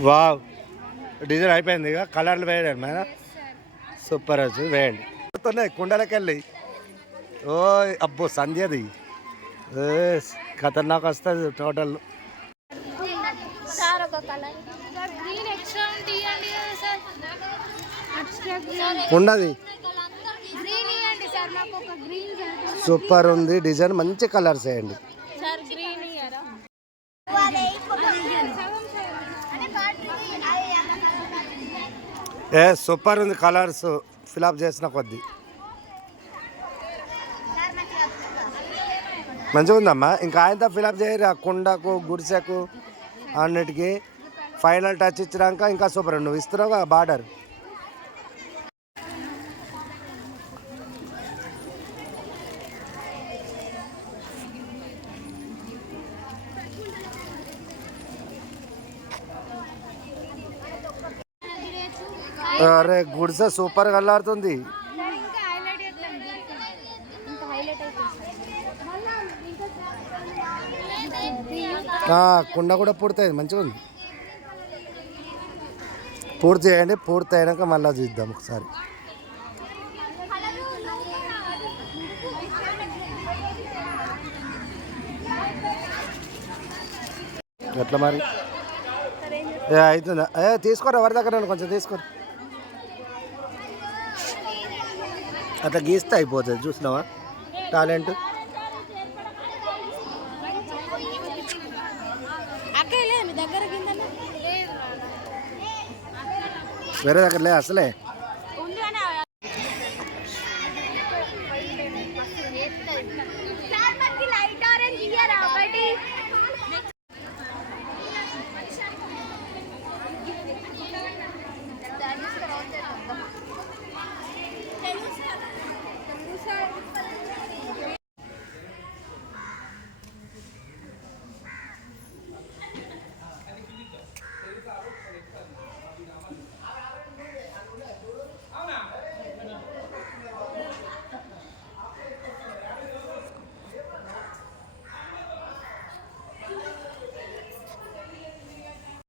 Wow, design అయిపోయింది ఇక కలర్లు వేయండి మేడం. సూపర్ వచ్చి వేయండి. కుండలకి వెళ్ళి ఓ అబ్బో సంధ్యది ఖతర్నాక్ వస్తుంది టోటల్. ఉండదు, సూపర్ ఉంది డిజైన్, మంచి కలర్స్ వేయండి. సూపర్ ఉంది కలర్స్ ఫిలప్ చేసిన కొద్ది మంచిగా ఉందమ్మా. ఇంకా ఆయనతో ఫిలప్ చేయరు ఆ కుండకు గుడిసెకు అన్నిటికీ ఫైనల్ టచ్ ఇచ్చినాక ఇంకా సూపర్. నువ్వు ఇస్తున్నావు బార్డర్. అరే గుడిసె సూపర్ కల్లాడుతుంది. కుండ కూడా పూర్తయింది, మంచిగా ఉంది. పూర్తి చేయండి, పూర్తి అయినాక మళ్ళీ చూద్దాం ఒకసారి. ఎట్లా మరి అవుతుందా? తీసుకోరా ఎవరి దగ్గర కొంచెం తీసుకోరు, అట్లా గీస్తే అయిపోతుంది. చూసినావా టాలెంట్. వేరే దగ్గర లే అసలే.